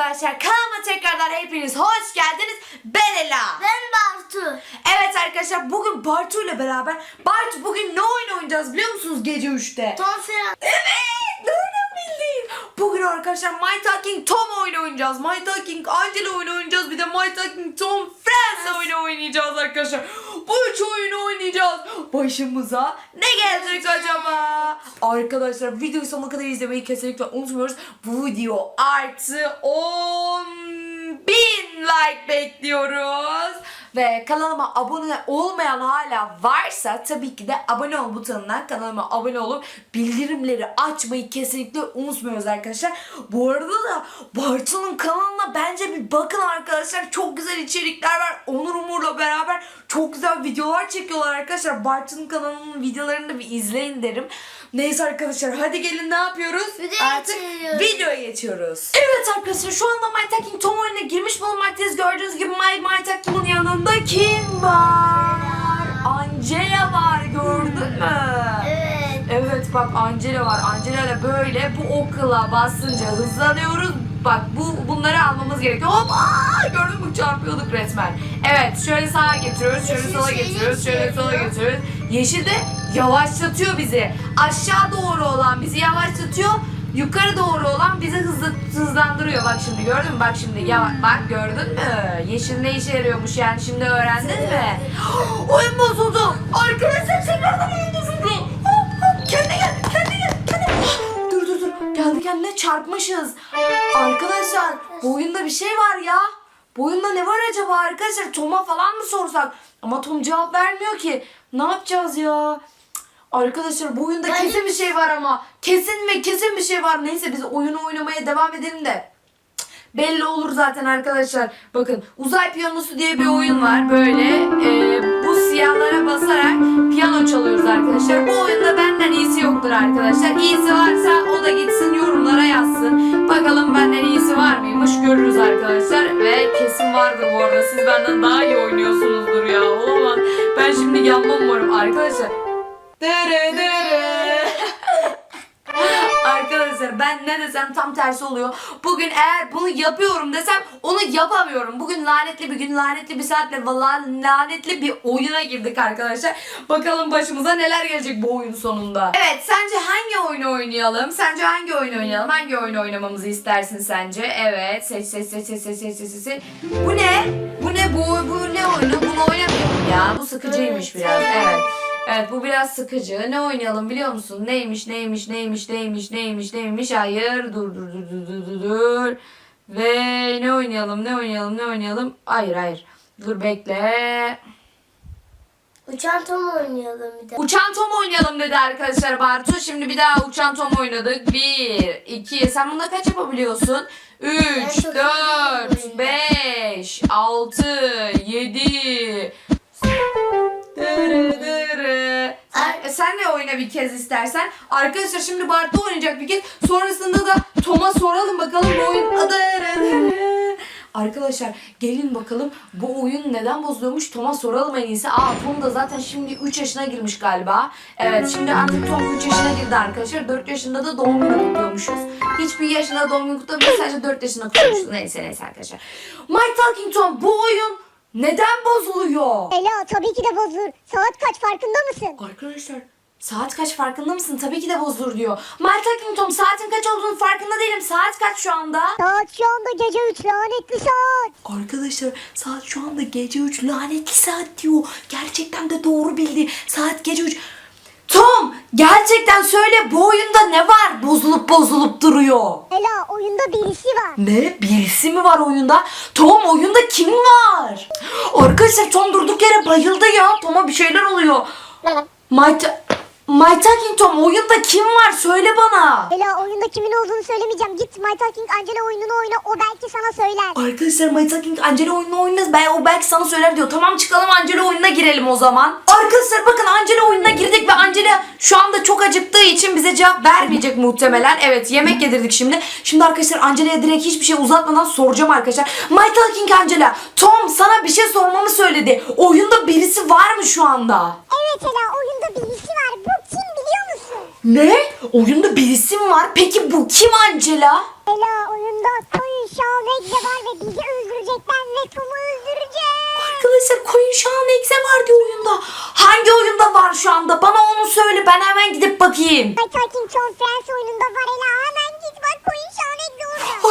arkadaşlar kanalıma tekrardan hepiniz hoş geldiniz. Ben Ela. Ben Bartu. Evet arkadaşlar bugün Bartu ile beraber Bartu bugün ne oyun oynayacağız biliyor musunuz gece 3'te? Tom Ferhat. Evet nereden bildin? Bugün arkadaşlar My Talking Tom oyunu oynayacağız. My Talking Angela oyunu oynayacağız. Bir de My Talking Tom Friends oyunu oynayacağız arkadaşlar. Bu üç oyunu oynayacağız. Başımıza ne gelecek acaba? Arkadaşlar videoyu sonuna kadar izlemeyi kesinlikle unutmuyoruz. Bu video artı 10 bin like bekliyoruz. Ve kanalıma abone olmayan hala varsa tabii ki de abone ol butonuna kanalıma abone olup bildirimleri açmayı kesinlikle unutmuyoruz arkadaşlar. Bu arada da Bartu'nun kanalına bence bir bakın arkadaşlar. Çok güzel içerikler var. Onur Umur'la beraber çok güzel videolar çekiyorlar arkadaşlar. Bartu'nun kanalının videolarını da bir izleyin derim. Neyse arkadaşlar hadi gelin ne yapıyoruz? Videoya Artık geçiyoruz. videoya geçiyoruz. Evet arkadaşlar şu anda My Talking Tom oyununa girmiş bulunmaktayız. Gördüğünüz gibi My, My Talking'in yanında kim var? Angela var gördün mü? Evet. Evet bak Angela var. Angela ile böyle bu okula basınca hızlanıyoruz. Bak bu bunları almamız gerekiyor. Hop! Aa, gördün mü çarpıyorduk resmen. Evet şöyle sağa getiriyoruz, şöyle Yeşil sola şey getiriyoruz, şöyle sola getiriyoruz. Yeşil de yavaşlatıyor bizi. Aşağı doğru olan bizi yavaşlatıyor. Yukarı doğru olan bizi hızlı, hızlandırıyor. Bak şimdi gördün mü? Bak şimdi ya bak gördün mü? Yeşil ne işe yarıyormuş yani şimdi öğrendin mi? Oyun bozuldu. Arkadaşlar tekrardan oyun bozuldu. Kendine gel, kendine gel, kendine gel. Dur dur dur. Geldi kendine çarpmışız. Arkadaşlar bu oyunda bir şey var ya. Bu oyunda ne var acaba arkadaşlar? Tom'a falan mı sorsak? Ama Tom cevap vermiyor ki. Ne yapacağız ya? Arkadaşlar bu oyunda Ben- kesin bir şey var ama. Kesin ve kesin bir şey var. Neyse biz oyunu oynamaya devam edelim de. Belli olur zaten arkadaşlar. Bakın uzay piyanosu diye bir oyun var. Böyle e, bu siyahlara basarak piyano çalıyoruz arkadaşlar. Bu oyunda benden iyisi yoktur arkadaşlar. İyisi varsa o da gitsin yorumlara yazsın. Bakalım benden iyisi var mıymış görürüz arkadaşlar. Ve kesin vardır bu arada. Siz benden daha iyi oynuyorsunuzdur ya. Olamaz. Ben şimdi yanmam umarım arkadaşlar. Dere dere. Arkadaşlar ben ne desem tam tersi oluyor. Bugün eğer bunu yapıyorum desem onu yapamıyorum. Bugün lanetli bir gün, lanetli bir saatle vallahi lanetli bir oyuna girdik arkadaşlar. Bakalım başımıza neler gelecek bu oyun sonunda. Evet sence hangi oyunu oynayalım? Sence hangi oyunu oynayalım? Hangi oyunu oynamamızı istersin sence? Evet seç seç seç seç seç seç seç. Bu ne? Bu ne bu? Bu ne oyunu? Bunu oynamayalım ya. Bu sıkıcıymış biraz. Evet. Evet bu biraz sıkıcı. Ne oynayalım biliyor musun? Neymiş neymiş neymiş neymiş neymiş neymiş. Hayır dur dur dur dur dur dur dur. Ve ne oynayalım ne oynayalım ne oynayalım. Hayır hayır. Dur bekle. Uçan Tom oynayalım bir de. Uçan Tom oynayalım dedi arkadaşlar Bartu. Şimdi bir daha Uçan Tom oynadık. 1, 2, sen bunda kaç yapabiliyorsun? 3, çok iyi 4, oynuyorum. 5, 6, 7, Dırı dırı. Sen, e, sen de oyna bir kez istersen. Arkadaşlar şimdi Bartu oynayacak bir kez. Sonrasında da Tom'a soralım bakalım bu oyun. Dırı. Arkadaşlar gelin bakalım bu oyun neden bozuluyormuş Tom'a soralım en iyisi. Aa Tom da zaten şimdi 3 yaşına girmiş galiba. Evet şimdi artık Tom 3 yaşına girdi arkadaşlar. 4 yaşında da doğum günü kutluyormuşuz. Hiçbir yaşında doğum günü kutlamıyoruz. Sadece 4 yaşında kutluyormuşuz. Neyse neyse arkadaşlar. My Talking Tom bu oyun neden bozuluyor? Ela tabii ki de bozulur. Saat kaç farkında mısın? Arkadaşlar saat kaç farkında mısın? Tabii ki de bozulur diyor. Talking Tom saatin kaç olduğunu farkında değilim. Saat kaç şu anda? Saat şu anda gece 3 lanetli saat. Arkadaşlar saat şu anda gece 3 lanetli saat diyor. Gerçekten de doğru bildi. Saat gece 3. Tom gerçekten söyle bu oyunda ne var bozulup bozulup duruyor? Ela oyunda birisi var. Ne? Birisi mi var oyunda? Tom oyunda kim var? Arkadaşlar Tom durduk yere bayıldı ya. Tom'a bir şeyler oluyor. Ta- My Talking Tom oyunda kim var? Söyle bana. Ela oyunda kimin olduğunu söylemeyeceğim. Git My Talking Angela oyununu oyna o belki sana söyler. Arkadaşlar My Talking Angela oyununu oynarız. Ben, o belki sana söyler diyor. Tamam çıkalım Angela oyununa girelim o zaman. Arkadaşlar bakın Angela oyununa girdik ve Angela şu anda çok acıktığı için bize cevap vermeyecek muhtemelen. Evet yemek yedirdik şimdi. Şimdi arkadaşlar Angela'ya direkt hiçbir şey uzatmadan soracağım arkadaşlar. My Talking Angela, Tom sana bir şey sormamı söyledi. Oyunda birisi var mı şu anda? Evet Ela oyunda birisi var. Bu kim biliyor musun? Ne? Oyunda birisi mi var? Peki bu kim Angela? Ela oyunda ve de var ve bizi öldürecekler ve Tom'u öldüreceğiz. Arkadaşlar koyun egze var diyor oyunda. Hangi oyunda var şu anda? Bana onu söyle ben hemen gidip bakayım. Tom Friends oyununda var Ela hemen git bak koyun egze orada.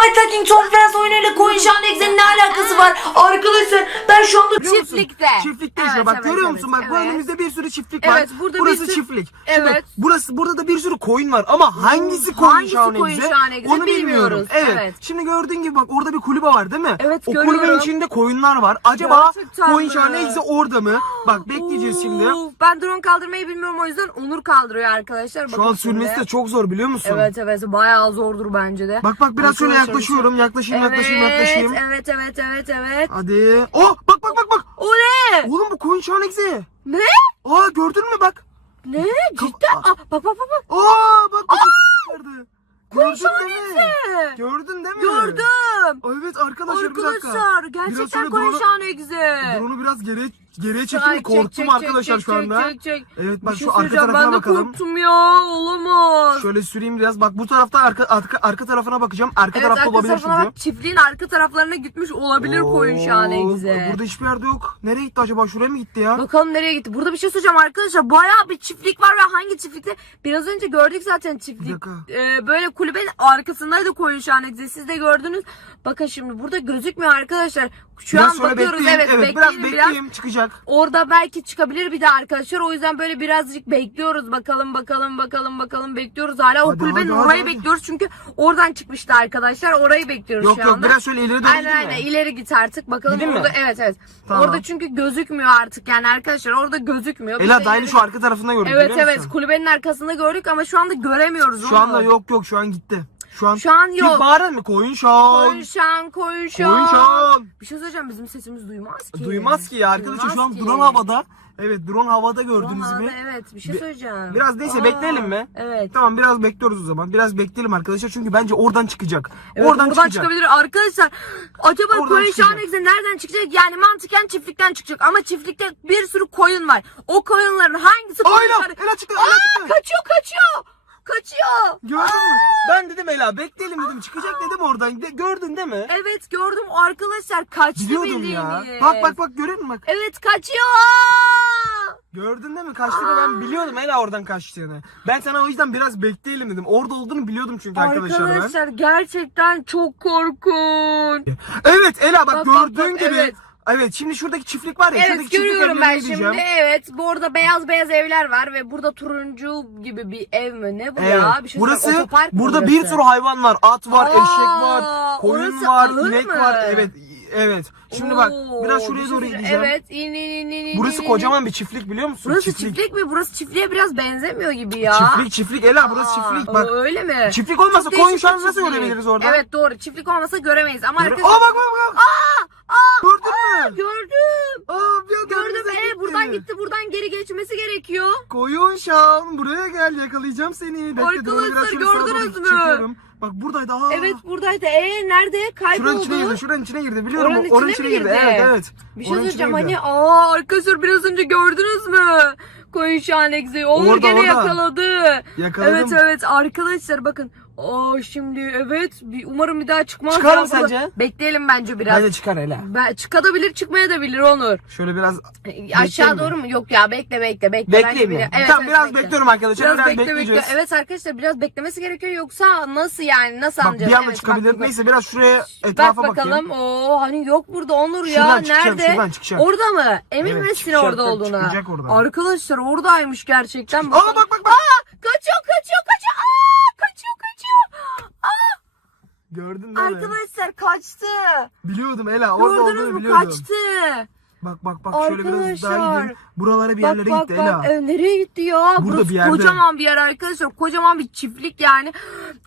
My Talking Tom Friends oyunuyla koyun şu an egzenin ne alakası var? Arkadaşlar ben şu anda Biliyor musun? Çiftlikte. Çiftlikte Evet, yaşıyor. Bak evet, görüyor musun? Bak bu evet. önümüzde bir sürü çiftlik var. Evet, burada bir burası sürü- çiftlik. Şimdi Evet. burası burada da bir sürü koyun var ama hangisi koyun koyun egze? Onu bilmiyorum. bilmiyoruz. Evet. Evet. Şimdi gördüğün gibi bak orada bir kulübe var değil mi? Evet, o görüyorum. kulübenin içinde koyunlar var. Acaba koyun şahane egze orada mı? Bak bekleyeceğiz şimdi. Ben drone kaldırmayı bilmiyorum o yüzden Onur kaldırıyor arkadaşlar. Şu Bakın an sürmesi de çok zor biliyor musun? Evet evet bayağı zordur bence de. Bak bak biraz şöyle Arkadaşlar, yaklaşıyorum. Yaklaşayım yaklaşayım evet, yaklaşayım. Evet evet evet evet. Hadi. Oh bak bak bak bak. O ne? Oğlum bu koyun şahane egze. Ne? Aa gördün mü bak. Ne? Cidden? Aa, bak bak bak bak. Aa bak bak çıkardı. Gördün değil mi? Gördün değil mi? Gördüm. Evet arkadaşlar, bir dakika. Arkadaşlar gerçekten koyun güzel. Drone'u biraz geriye geriye Ay, çekeyim çek, korktum çek, arkadaşlar çek, şu çek, anda. çek, çek. Evet Bir bak şey şu arka söyleyeceğim, tarafına ben de bakalım. korktum ya olamaz. Şöyle süreyim biraz. Bak bu tarafta arka arka, arka tarafına bakacağım. Arka Evet tarafta arka olabilir tarafına çünkü. bak çiftliğin arka taraflarına gitmiş olabilir koyun Oo, güzel. Burada hiçbir yerde yok. Nereye gitti acaba? Şuraya mı gitti ya? Bakalım nereye gitti. Burada bir şey söyleyeceğim arkadaşlar. Bayağı bir çiftlik var ve hangi çiftlikte? Biraz önce gördük zaten Bir çiftlik. dakika. Ee, böyle kulübenin arkasındaydı koyun şahane güzel. Siz de gördünüz. Bakın şimdi burada gözükmüyor arkadaşlar. Şu an bakıyoruz bekleyeyim. evet, Evet, biraz biraz. bekleyeyim çıkacak. Orada belki çıkabilir bir de arkadaşlar. O yüzden böyle birazcık bekliyoruz. Bakalım bakalım bakalım bakalım bekliyoruz. Hala o Hadi, kulübenin hadi, hadi, orayı hadi. bekliyoruz. Çünkü oradan çıkmıştı arkadaşlar. Orayı bekliyoruz Yok şu yok anda. biraz şöyle ileri doğru Aynen gideyim aynen mi? ileri git artık bakalım Gideyim mi? orada evet evet. Tamam. Orada çünkü gözükmüyor artık yani arkadaşlar orada gözükmüyor. Biz Ela de ileri- şu arka tarafında gördüm Evet biliyor evet musun? kulübenin arkasında gördük ama şu anda göremiyoruz Şu onu. anda yok yok şu an gitti. Şu an Şu an Bir yok. bağırın mı? Koyun şan. Koyun şan koyun şan. Koyun şan. Bir şey söyleyeceğim bizim sesimiz duymaz ki. Duymaz ki ya arkadaşlar şu an Duymaz ki. drone havada. Evet drone havada gördünüz havada, mü? Evet bir şey Bir- söyleyeceğim. Biraz neyse Aa, bekleyelim mi? Evet. Tamam biraz bekliyoruz o zaman. Biraz bekleyelim arkadaşlar çünkü bence oradan çıkacak. Evet, oradan, çıkacak. çıkabilir arkadaşlar. Acaba Oradan koyun çıkacak. şahane egze nereden çıkacak? Yani mantıken çiftlikten çıkacak ama çiftlikte bir sürü koyun var. O koyunların hangisi koyun Ayla, şahane- Ela çıktı, Aa, Ela çıktı. kaçıyor kaçıyor. Kaçıyor. Gördün mü? Ben dedim Ela bekleyelim dedim. Çıkacak dedim oradan. De- gördün değil mi? Evet gördüm arkadaşlar kaçtı Biliyordum ya. bildiğiniz. Bak bak bak görüyor musun bak. Evet kaçıyor. Gördün değil mi? Kaçtığını ben biliyordum Ela oradan kaçtığını. Ben sana o yüzden biraz bekleyelim dedim. Orada olduğunu biliyordum çünkü arkadaşlar ben. Arkadaşlar gerçekten çok korkunç. Evet Ela bak, Bak, bak, gördüğün bak, gibi. evet. Evet. şimdi şuradaki çiftlik var ya. Evet şuradaki çiftlik görüyorum evlerine ben gideceğim. şimdi. Evet bu arada beyaz beyaz evler var ve burada turuncu gibi bir ev mi ne bu Evet. ya? Bir şey burası söyleyeyim, otopark mı burada burası? bir sürü hayvan var. At var, Aa, eşek var, koyun orası var, ahır inek mı? var. Evet. Evet. Şimdi bak Oo, biraz bir şuraya şey doğru söyleyeceğim. gideceğim. Evet in in in in in. Burası in, in. kocaman bir çiftlik biliyor musun? Burası çiftlik. mi? Burası çiftliğe biraz benzemiyor gibi ya. Çiftlik çiftlik Ela burası Aa, çiftlik bak. Öyle mi? Çiftlik olmasa Çok koyun değişik şu an bir nasıl çiftlik. görebiliriz orada? Evet doğru. Çiftlik olmasa göremeyiz ama Göre- arkadaşlar. Aa bak bak bak. Aa, aa, Gördün mü? gördüm. Aa bir anda Gördüm. önümüze Ee, buradan gitti. Buradan geri geçmesi gerekiyor. Koyun şan buraya gel yakalayacağım seni. Bekle, dur, Arkadaşlar, biraz şöyle sağa doğru gördünüz mü? çekiyorum. Bak buradaydı. Aa. Evet buradaydı. Ee nerede? Şuranın içine girdi, Kayboldu. şuranın içine girdi. Biliyorum Oranın içine mi girdi. Evet evet. Bir şey Oranın içine söyleyeceğim girdi. hani aa arkadaşlar biraz önce gördünüz mü? Koyun şahane egzeyi. Onur Orada, gene orada. yakaladı. Yakaladım. Evet evet arkadaşlar bakın. Aa şimdi evet bir, umarım bir daha çıkmaz. Çıkar ya mı burada. sence? Bekleyelim bence biraz. Bence çıkar hele. Ben, çıkabilir çıkmaya da bilir Onur. Şöyle biraz E, Aşağı mi? doğru mu? Yok ya bekle bekle bekle. bekleyeyim Bence mi? bir- Evet, tamam evet, biraz bekle. bekliyorum arkadaşlar. Biraz, Biraz, bekle bekleyeceğiz. bekle. Evet arkadaşlar biraz beklemesi gerekiyor yoksa nasıl yani nasıl Bak anlayacağız? bir anda Evet, çıkabilir. bak, Neyse biraz şuraya Bak etrafa bakalım. bakayım. Oo hani yok burada Onur ya. Şuradan Nerede? şuradan çıkacak. Orada mı? Emin Evet, misin çıkacak, orada olduğuna? çıkacak oradan. Arkadaşlar oradaymış gerçekten. Aa Bakalım. bak bak bak. Kaçıyor kaçıyor kaçıyor. Gördün değil mi? Arkadaşlar kaçtı. Biliyordum Ela. Orada Gördünüz olduğunu mü biliyordum. kaçtı. Bak bak bak şöyle biraz daha gidelim. Buralara bir Bak yerlere bak gitti bak Ela. e, nereye gitti ya? Burada Burası bir yerde. kocaman bir yer arkadaşlar. Kocaman bir çiftlik yani.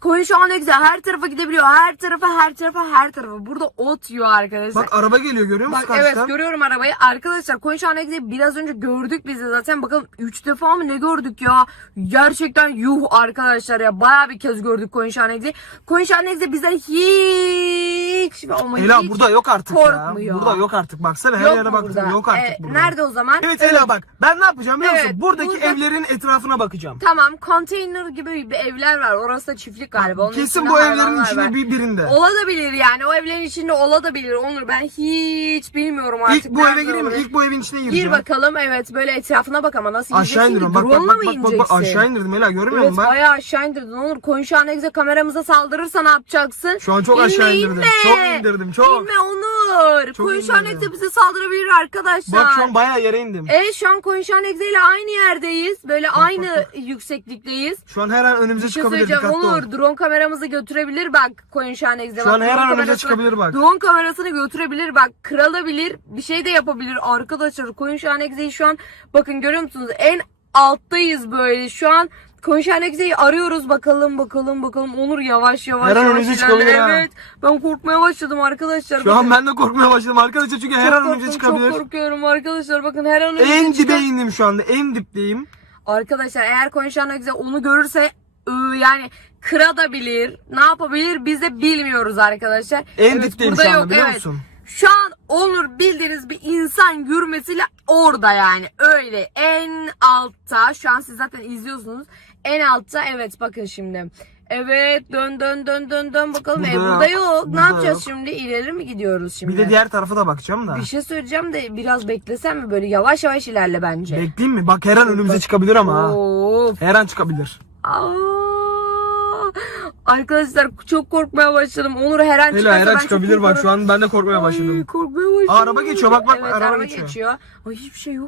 Koyun şu an ne güzel her tarafa gidebiliyor. Her tarafa her tarafa her tarafa. Burada ot yiyor arkadaşlar. Bak araba geliyor görüyor musun Bak evet karşıdan? görüyorum arabayı. Arkadaşlar Koyun Şahanek'te biraz önce gördük biz de zaten. Bakalım 3 defa mı ne gördük ya? Gerçekten yuh arkadaşlar ya. Baya bir kez gördük Koyun Şahanek'te. Koyun Şahanek'te bizden hiç ama Ela hiç burada yok artık korkmuyor. ya. Burada yok artık. Baksana her yok yere baktım. burada? Yok artık E, burada. Nerede o zaman? Evet Ela bak. Ben ne yapacağım biliyor musun? Evet, Buradaki burada- evlerin etrafına bakacağım. Tamam konteyner gibi bir evler var. Orası da çiftlik galiba. Onun Kesin içinde bu evlerin hayvanlar içinde var. bir birinde. Olabilir yani. O evlerin içinde olabilir. Onur ben hiç bilmiyorum artık. İlk bu eve gireyim mi? olabilir. İlk bu evin içine Gir gireceğim. bakalım evet böyle etrafına bak ama nasıl Aşağı ineceksin indiriyorum. ki? Bak bak Drone'la bak mı bak, bak, bak ineceksin? aşağı indirdim Ela görmüyor Evet musun bak? bayağı aşağı indirdin Onur. Koyun şu an egze kameramıza saldırırsa ne yapacaksın? Şu an çok aşağı indirdim. inme. Çok indirdim çok. İnme Onur. Çok koyun indirdim. egze bize saldırabilir arkadaşlar. Bak şu an bayağı yere indim. Evet şu an koyun egze ile aynı yerdeyiz. Böyle aynı yükseklikteyiz. Şu an her an önümüze Bir şey çıkabilir söyleyeceğim dikkatli ol. Onur drone kameramızı götürebilir bak koyun egze. Şu an her an önümüze çıkabilir bak. Drone kamerasını götürebilir bak kırılabilir bir şey de yapabilir arkadaşlar koyun egzeyi şu an bakın görüyor musunuz en alttayız böyle şu an koyun şu an egzeyi arıyoruz bakalım bakalım bakalım Onur yavaş yavaş Her an yavaş önümüze çıkabilir ha. Evet ben korkmaya başladım arkadaşlar. Şu an Bakın. ben de korkmaya başladım arkadaşlar çünkü her Çok an önümüze korktum, çıkabilir. Çok korkuyorum arkadaşlar bakın her an önümüze En dibe çıkar. indim şu anda. En dipteyim. Arkadaşlar eğer konuşan egze onu görürse ıı, yani kırabilir. Ne yapabilir biz de bilmiyoruz arkadaşlar. En Evet, dipteyim burada şu anda yok, biliyor evet. musun? Şu an Onur bildiğiniz bir insan yürümesiyle orada yani öyle en altta şu an siz zaten izliyorsunuz en altta evet bakın şimdi evet dön dön dön dön dön bakalım Burada e, burada yok, yok, ne burada yapacağız yok. şimdi ileri mi gidiyoruz şimdi Bir de diğer tarafa da bakacağım da. bir şey söyleyeceğim de biraz beklesem mi böyle yavaş yavaş ilerle bence Bekleyeyim mi? Bak her an önümüze çıkabilir ama. Of. Her an çıkabilir. Aa! Arkadaşlar çok korkmaya başladım. Onur her an çıkarsa her an çıkabilir bak şu an ben de korkmaya Ay, başladım. korkmaya başladım. Aa, araba geçiyor, bak, bak, evet, araba araba geçiyor. geçiyor. Ay hiçbir şey yok.